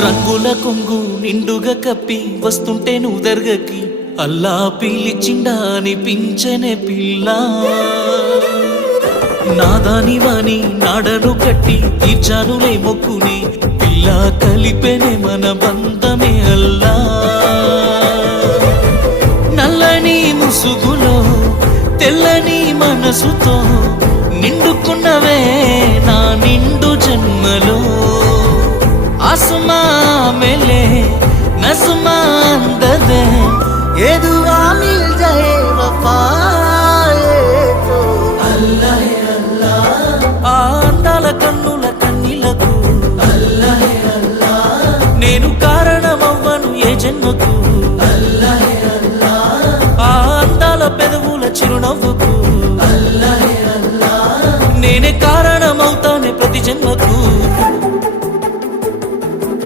రంగుల కొంగు నిండుగా కప్పి వస్తుంటే నువ్వు దర్గకి అల్లా పిలిచిండా అనిపించనే పిల్ల నాదాని వాణి నాడను కట్టి తీర్చానులే మొక్కుని పిల్ల కలిపెనే మన బంధమే అల్లా నల్లని ముసుగులో తెల్లని మనసుతో నిండుకున్నవే నా నిండు జన్మలో आसमा मिले नस्मा अंदर ये दुआ मिल जाए वफा तो अल्लाह अल्लाह आंदाल कन्नुल कन्निलकु अल्लाह अल्लाह नेनु कारणमव्वनु ये जन्मकु अल्लाह अल्लाह आंदाल पेदवुल चिरुनव्वुकु अल्लाह अल्लाह नेने